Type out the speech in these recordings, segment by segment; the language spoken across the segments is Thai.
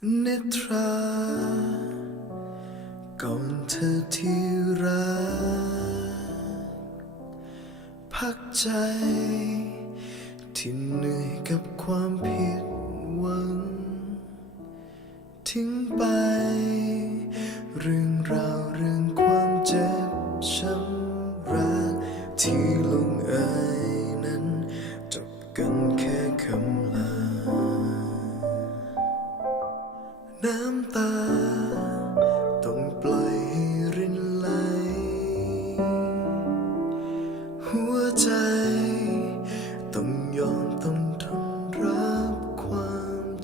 ทราก่อนเธอที่รักพักใจ ที่เหนื่อยกับความผิดหวัง ทิ้งไป เรื่องราวเรื่องความเจ็บช้ำรักที่ลงเอยนั้น จบกันแค่คำ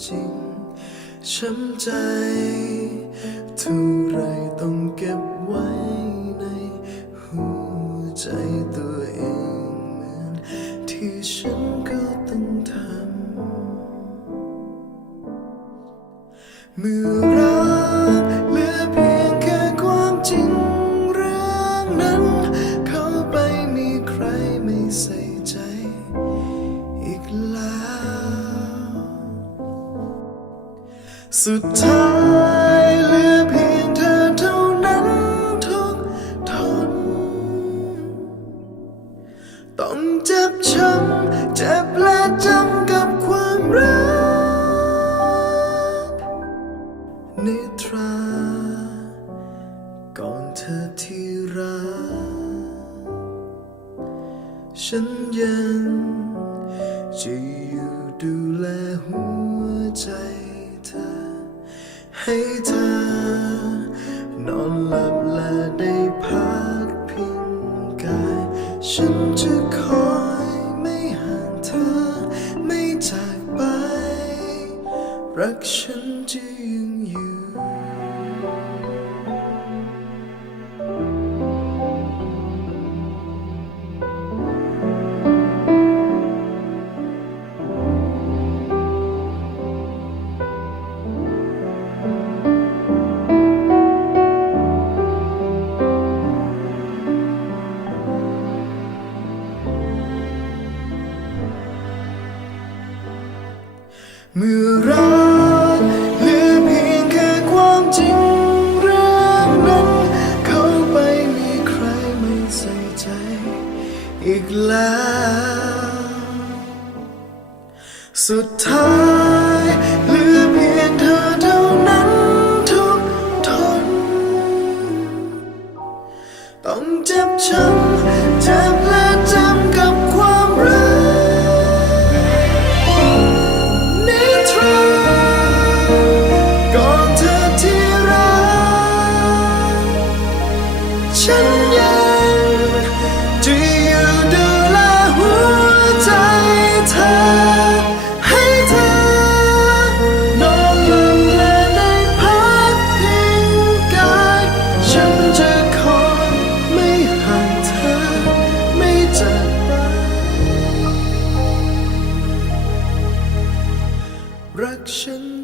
จริง ช้ำใจ เท่าไรต้องเก็บไว้ในหัวใจตัวเองเหมือนที่ฉันก็ต้องทำเมื่อรักเหลือเพียงแค่ความจริงเรื่องนั้น เข้าไปมีใครไม่ใส่ สุดท้ายเหลือเพียงเธอเท่านั้นทุกทน ต้องเจ็บช้ำเจ็บและจำกับความรักนิทราก่อนเธอที่รักฉันยังจะอยู่ดูแลหัวใจ ให้เธอนอนหลับและได้พักพิงกาย ฉันจะคอยไม่ห่างเธอ ไม่จากไป รักฉันจะยังอยู่ เมื่อรักเหลือเพียงแค่ความจริงเรื่องนั้น เข้าไปมีใครไม่ใส่ใจ อีกแล้ว สุดท้ายเหลือเพียงเธอเท่านั้นทุกทน ต้องเจ็บช้ำ 神